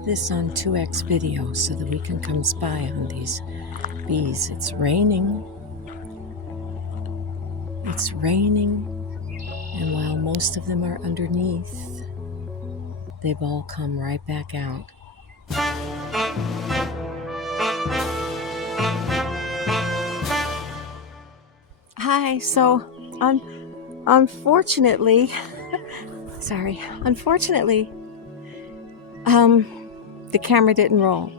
have this on 2x video so that we can come spy on these bees. It's raining. It's raining, and while most of them are underneath, they've all come right back out. Hi, so unfortunately, the camera didn't roll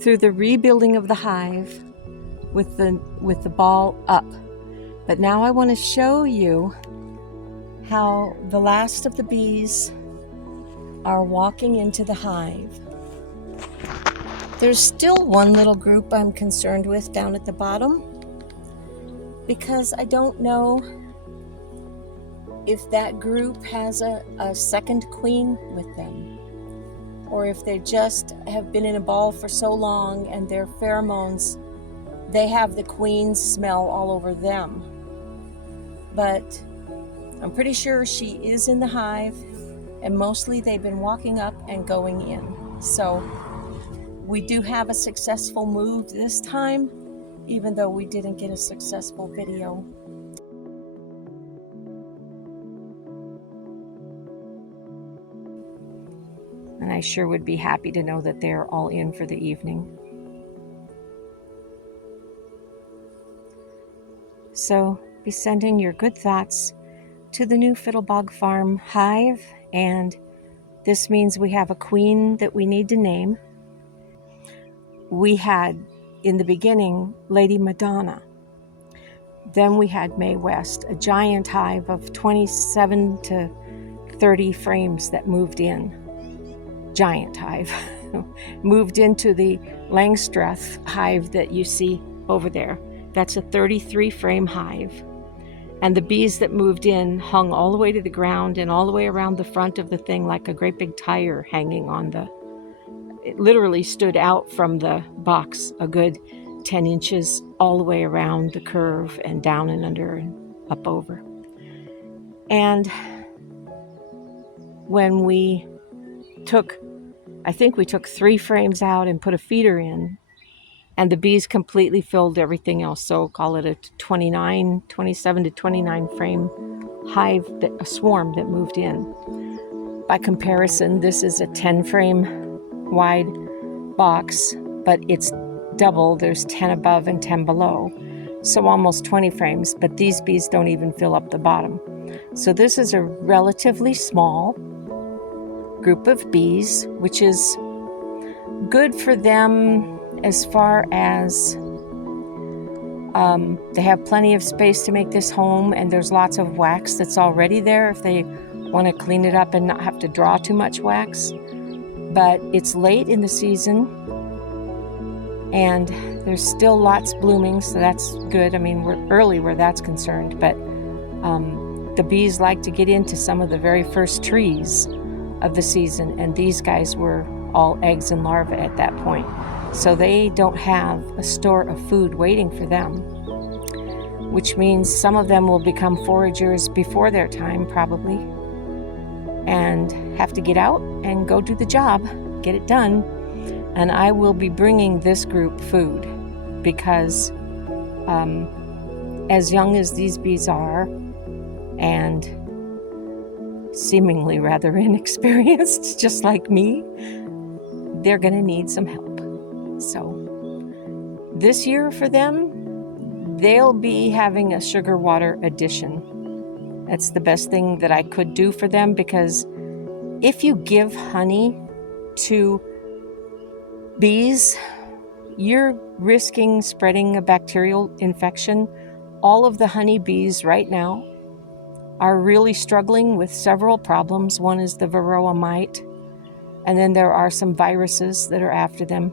through the rebuilding of the hive with the ball up. But now I want to show you how the last of the bees are walking into the hive. There's still one little group I'm concerned with down at the bottom, because I don't know if that group has a second queen with them, or if they just have been in a ball for so long and their pheromones, they have the queen smell all over them. But I'm pretty sure she is in the hive, and mostly they've been walking up and going in. So we do have a successful move this time, even though we didn't get a successful video. And I sure would be happy to know that they're all in for the evening. So be sending your good thoughts to the new Fiddlebog Farm hive, and this means we have a queen that we need to name. We had, in the beginning, Lady Madonna. Then we had Mae West, a giant hive of 27 to 30 frames that moved in. Giant hive. Moved into the Langstrath hive that you see over there. That's a 33 frame hive. And the bees that moved in hung all the way to the ground and all the way around the front of the thing like a great big tire hanging on it literally stood out from the box a good 10 inches all the way around the curve and down and under and up over. And when we took 3 frames out and put a feeder in, and the bees completely filled everything else. So call it a 27 to 29 frame hive, a swarm that moved in. By comparison, this is a 10 frame wide box, but it's double. There's 10 above and 10 below. So almost 20 frames, but these bees don't even fill up the bottom. So this is a relatively small group of bees, which is good for them as far as they have plenty of space to make this home, and there's lots of wax that's already there if they want to clean it up and not have to draw too much wax. But it's late in the season and there's still lots blooming, so that's good. I mean, we're early where that's concerned, but the bees like to get into some of the very first trees of the season, and these guys were all eggs and larvae at that point. So they don't have a store of food waiting for them, which means some of them will become foragers before their time probably, and have to get out and go do the job, get it done. And I will be bringing this group food because as young as these bees are, and seemingly rather inexperienced, just like me, they're going to need some help. So this year for them, they'll be having a sugar water addition. That's the best thing that I could do for them, because if you give honey to bees, you're risking spreading a bacterial infection. All of the honeybees right now are really struggling with several problems. One is the varroa mite, and then there are some viruses that are after them.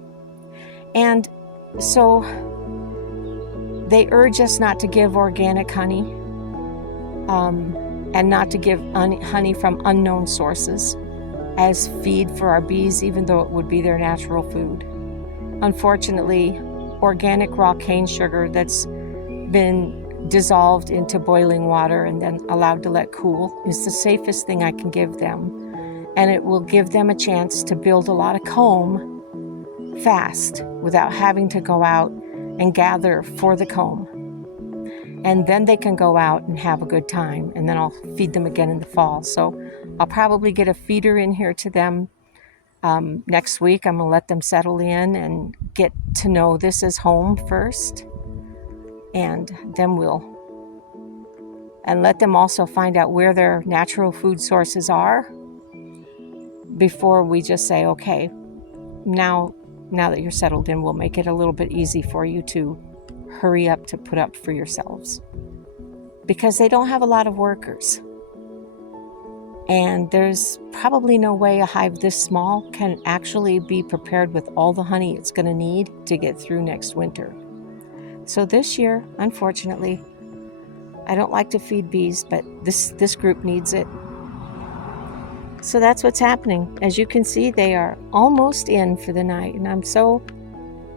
And so they urge us not to give organic honey, and not to give honey from unknown sources as feed for our bees, even though it would be their natural food. Unfortunately, organic raw cane sugar that's been dissolved into boiling water and then allowed to let cool is the safest thing I can give them. and it will give them a chance to build a lot of comb fast without having to go out and gather for the comb. And then they can go out and have a good time, and then I'll feed them again in the fall. So I'll probably get a feeder in here to them next week. I'm going to let them settle in and get to know this as home first, and then and let them also find out where their natural food sources are before we just say, okay, now that you're settled in, we'll make it a little bit easy for you to hurry up to put up for yourselves, because they don't have a lot of workers. And there's probably no way a hive this small can actually be prepared with all the honey it's going to need to get through next winter. So this year, unfortunately, I don't like to feed bees, but this group needs it. So that's what's happening. As you can see, they are almost in for the night, and I'm so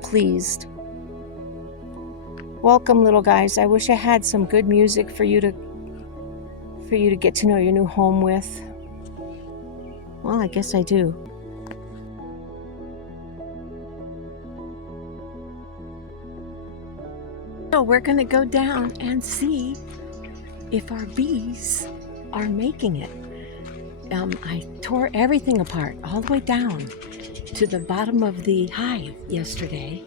pleased. Welcome, little guys. I wish I had some good music for you to get to know your new home with. Well, I guess I do. So we're going to go down and see if our bees are making it. I tore everything apart all the way down to the bottom of the hive yesterday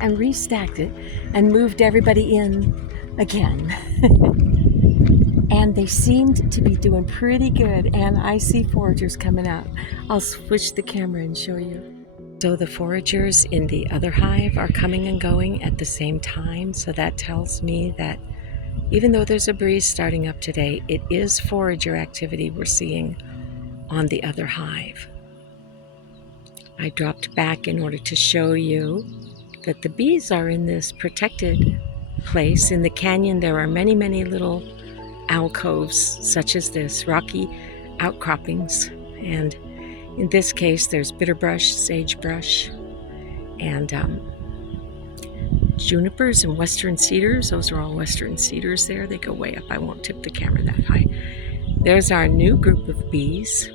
and restacked it and moved everybody in again. And they seemed to be doing pretty good, and I see foragers coming out. I'll switch the camera and show you. So the foragers in the other hive are coming and going at the same time, so that tells me that even though there's a breeze starting up today, it is forager activity we're seeing on the other hive. I dropped back in order to show you that the bees are in this protected place. In the canyon, there are many, many little alcoves such as this, rocky outcroppings. And in this case, there's bitterbrush, sagebrush, and junipers and western cedars. Those are all western cedars there. They go way up. I won't tip the camera that high. There's our new group of bees,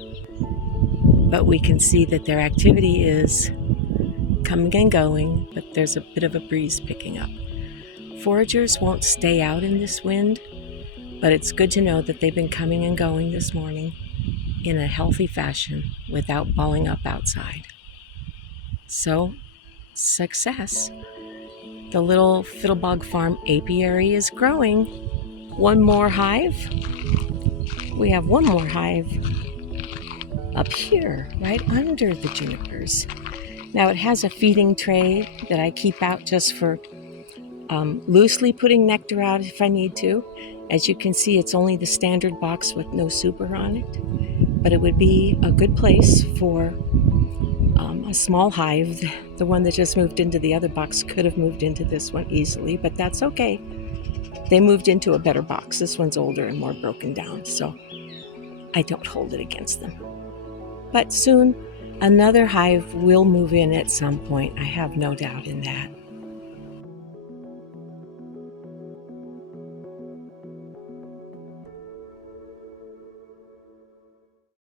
but we can see that their activity is coming and going, but there's a bit of a breeze picking up. Foragers won't stay out in this wind, but it's good to know that they've been coming and going this morning in a healthy fashion without balling up outside. So, success. The little Fiddlebog Farm apiary is growing. One more hive. We have one more hive up here, right under the junipers. Now it has a feeding tray that I keep out just for loosely putting nectar out if I need to. As you can see, it's only the standard box with no super on it, but it would be a good place for a small hive. The one that just moved into the other box could have moved into this one easily, but that's okay. They moved into a better box. This one's older and more broken down, so I don't hold it against them. But soon, another hive will move in at some point. I have no doubt in that.